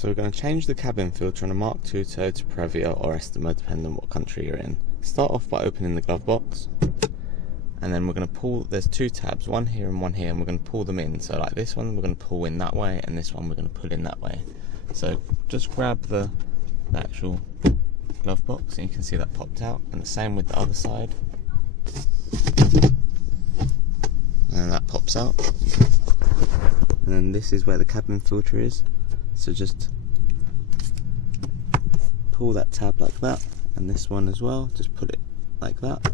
So we're going to change the cabin filter on a Mark II Toyota Previa or Estima, depending on what country you're in. Start off by opening the glove box, and then we're going to pull, there's two tabs, one here and one here, and we're going to pull them in. So like this one we're going to pull in that way, and this one we're going to pull in that way. So just grab the actual glove box and you can see that popped out, and the same with the other side. And that pops out. And then this is where the cabin filter is. So just pull that tab like that, and this one as well, just put it like that,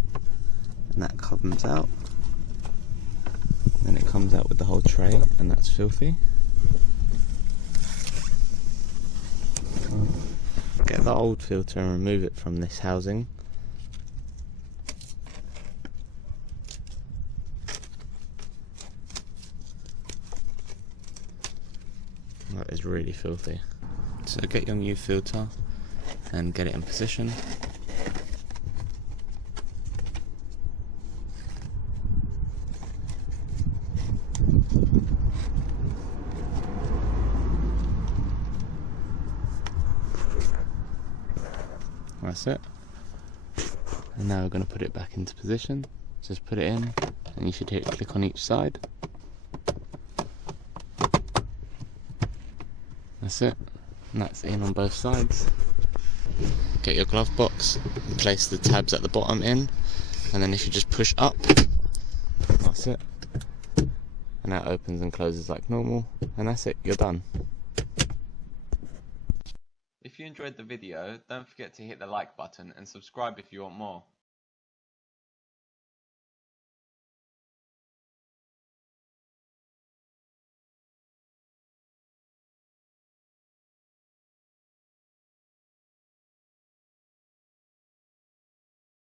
and that comes out. Then it comes out with the whole tray, and that's filthy. Get the old filter and remove it from this housing. That is really filthy. So get your new filter and get it in position. That's it. And now we're going to put it back into position. Just put it in, and you should hit click on each side. That's it, and that's in on both sides. Get your glove box and place the tabs at the bottom in, and then if you just push up, that's it, and that opens and closes like normal, and that's it, you're done. If you enjoyed the video, don't forget to hit the like button and subscribe if you want more.